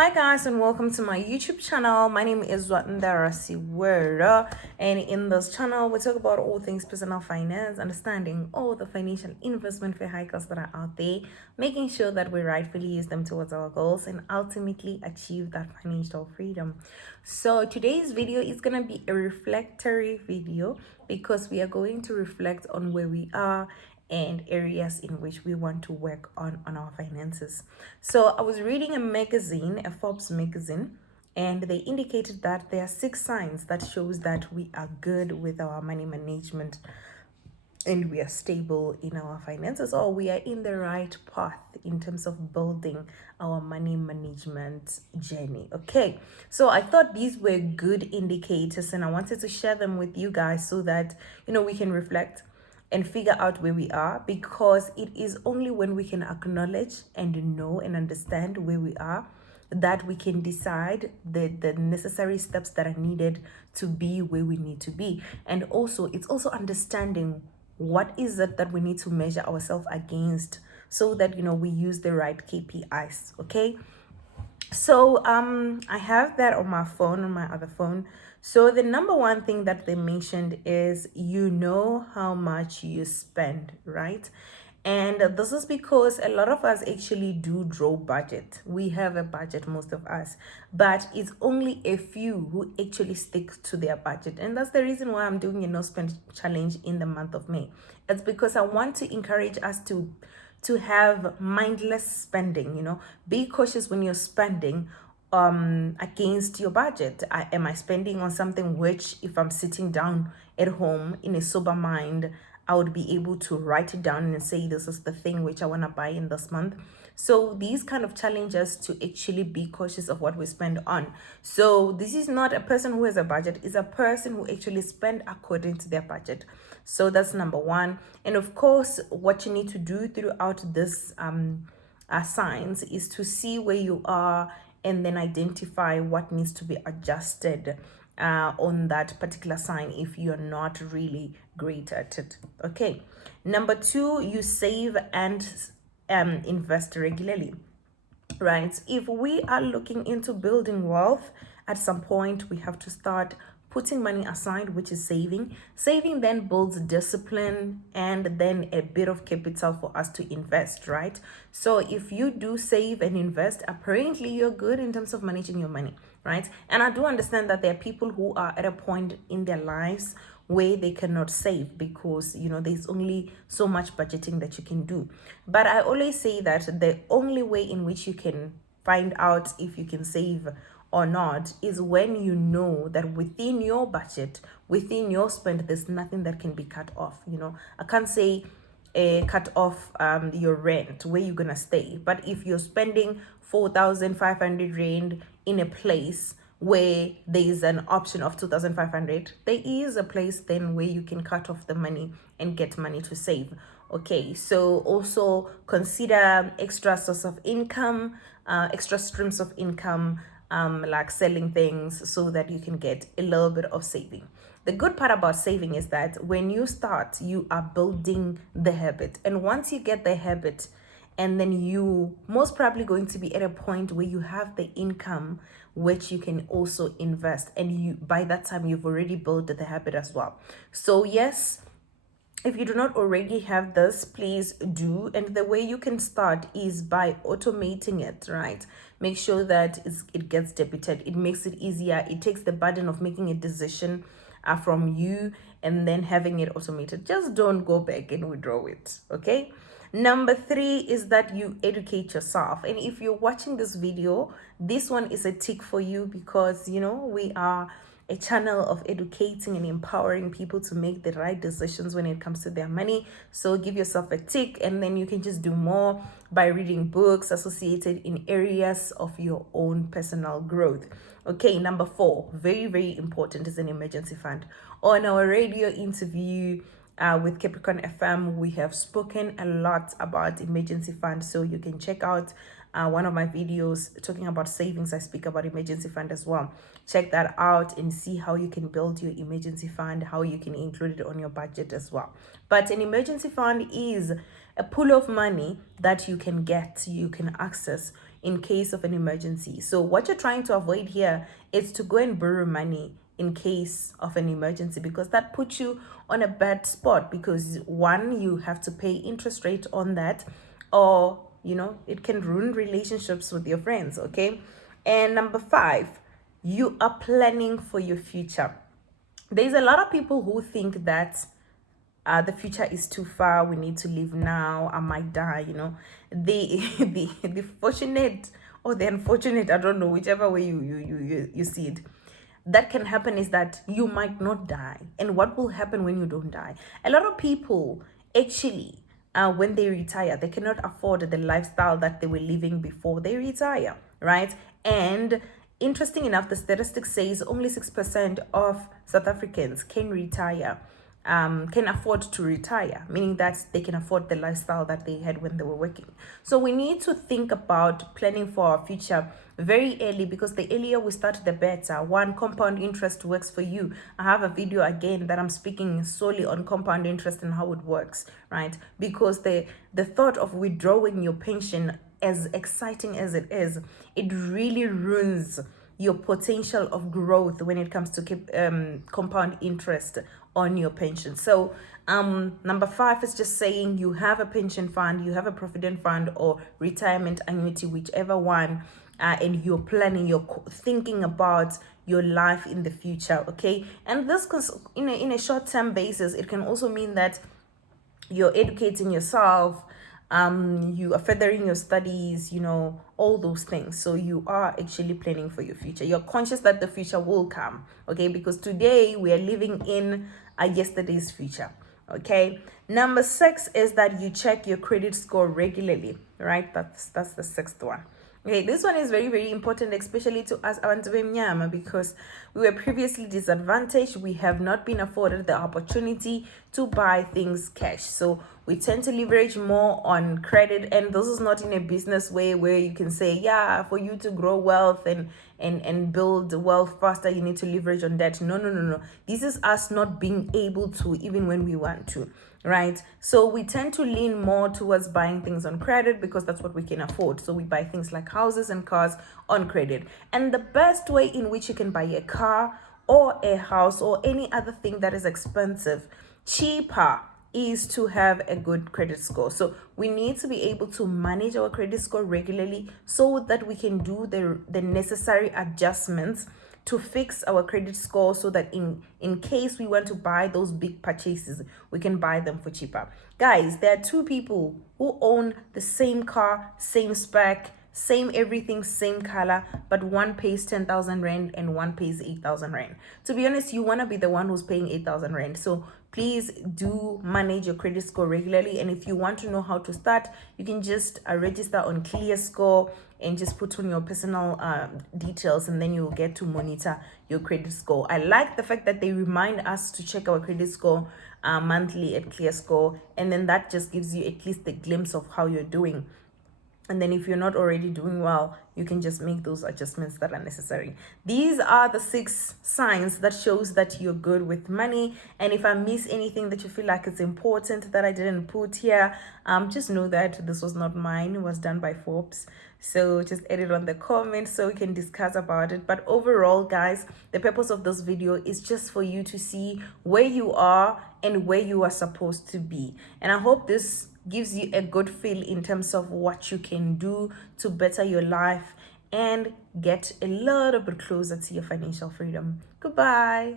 Hi guys and welcome to my YouTube channel. My name is Watandara Siwera, and in this channel we talk about all things personal finance, understanding all the financial investment vehicles that are out there, making sure that we rightfully use them towards our goals and ultimately achieve that financial freedom. So today's video is going to be a reflectory video because we are going to reflect on where we are and areas in which we want to work on our finances. So I was reading a magazine, a Forbes magazine, and they indicated that there are 6 signs that shows that we are good with our money management and we are stable in our finances, or we are in the right path in terms of building our money management journey. Okay, so I thought these were good indicators and I wanted to share them with you guys so that we can reflect and figure out where we are, because it is only when we can acknowledge and know and understand where we are that we can decide the necessary steps that are needed to be where we need to be. And also it's also understanding what is it that we need to measure ourselves against so that we use the right KPIs. Okay, so I have that on my phone, on my other phone. So the number one thing that they mentioned is how much you spend, right? And this is because a lot of us actually do draw budget. We have a budget, most of us, but it's only a few who actually stick to their budget. And that's the reason why I'm doing a no spend challenge in the month of May. It's because I want to encourage us to have mindless spending. Be cautious when you're spending against your budget. Am I spending on something which, if I'm sitting down at home in a sober mind, I would be able to write it down and say this is the thing which I want to buy in this month. So these kind of challenges to actually be cautious of what we spend on. So this is not a person who has a budget, it's a person who actually spend according to their budget. So that's number one. And of course, what you need to do throughout this signs is to see where you are and then identify what needs to be adjusted on that particular sign if you're not really great at it. Okay, number two, you save and invest regularly, right? If we are looking into building wealth, at some point we have to start putting money aside, which is saving. Saving then builds discipline and then a bit of capital for us to invest, right? So if you do save and invest, apparently you're good in terms of managing your money, right? And I do understand that there are people who are at a point in their lives where they cannot save because there's only so much budgeting that you can do. But I always say that the only way in which you can find out if you can save or not is when you know that within your budget, within your spend, there's nothing that can be cut off. I can't say cut off your rent where you're gonna stay, but if you're spending 4,500 rand in a place where there is an option of 2,500, there is a place then where you can cut off the money and get money to save. Okay, so also consider extra source of income, extra streams of income, like selling things so that you can get a little bit of saving. The good part about saving is that when you start, you are building the habit. And once you get the habit, and then you most probably going to be at a point where you have the income which you can also invest, and you by that time you've already built the habit as well. So yes, if you do not already have this, please do. And the way you can start is by automating it, right? Make sure that it gets debited. It makes it easier. It takes the burden of making a decision from you and then having it automated. Just don't go back and withdraw it, okay? Number three is that you educate yourself. And if you're watching this video, this one is a tick for you because we are a channel of educating and empowering people to make the right decisions when it comes to their money. So give yourself a tick, and then you can just do more by reading books associated in areas of your own personal growth. Okay, number four, very, very important, is an emergency fund. On our radio interview with Capricorn FM, we have spoken a lot about emergency fund, so you can check out one of my videos talking about savings. I speak about emergency fund as well. Check that out and see how you can build your emergency fund, how you can include it on your budget as well. But an emergency fund is a pool of money that you can access in case of an emergency. So what you're trying to avoid here is to go and borrow money in case of an emergency, because that puts you on a bad spot, because one, you have to pay interest rate on that, or it can ruin relationships with your friends. Okay. And number 5, you are planning for your future. There's a lot of people who think that the future is too far, we need to live now, I might die. The fortunate or the unfortunate, I don't know, whichever way you see it, that can happen is that you might not die. And what will happen when you don't die? A lot of people actually, when they retire, they cannot afford the lifestyle that they were living before they retire, right? And interesting enough, the statistics says only 6% of South Africans can retire, can afford to retire, meaning that they can afford the lifestyle that they had when they were working. So we need to think about planning for our future very early, because the earlier we start, the better. One, compound interest works for you. I have a video again that I'm speaking solely on compound interest and how it works, right? Because the thought of withdrawing your pension, as exciting as it is, it really ruins your potential of growth when it comes to compound interest on your pension. So number 5 is just saying you have a pension fund, you have a provident fund or retirement annuity, whichever one, and you're planning, you're thinking about your life in the future. Okay. And this, in a short-term basis, it can also mean that you're educating yourself, you are furthering your studies, all those things. So you are actually planning for your future. You're conscious that the future will come. Okay. Because today we are living in yesterday's future. Okay. Number 6 is that you check your credit score regularly, right? That's the 6th one. Okay, this one is very, very important, especially to us abantu bemnyama, because we were previously disadvantaged. We have not been afforded the opportunity to buy things cash. So we tend to leverage more on credit. And this is not in a business way where you can say, yeah, for you to grow wealth and build wealth faster, you need to leverage on debt. No. This is us not being able to, even when we want to. Right? So we tend to lean more towards buying things on credit because that's what we can afford. So we buy things like houses and cars on credit. And the best way in which you can buy a car or a house or any other thing that is expensive, cheaper, is to have a good credit score. So we need to be able to manage our credit score regularly so that we can do the necessary adjustments to fix our credit score, so that in case we want to buy those big purchases, we can buy them for cheaper. Guys, there are 2 people who own the same car, same spec, same everything, same color, but one pays 10,000 rand and one pays 8,000 rand. To be honest, you want to be the one who's paying 8,000 rand. So please do manage your credit score regularly. And if you want to know how to start, you can just register on ClearScore and just put on your personal details, and then you'll get to monitor your credit score. I like the fact that they remind us to check our credit score monthly at ClearScore, and then that just gives you at least a glimpse of how you're doing. And then if you're not already doing well, you can just make those adjustments that are necessary. These are the 6 signs that shows that you're good with money. And if I miss anything that you feel like it's important that I didn't put here, just know that this was not mine. It was done by Forbes. So just add it on the comments so we can discuss about it. But overall, guys, the purpose of this video is just for you to see where you are and where you are supposed to be. And I hope this gives you a good feel in terms of what you can do to better your life and get a little bit closer to your financial freedom. Goodbye.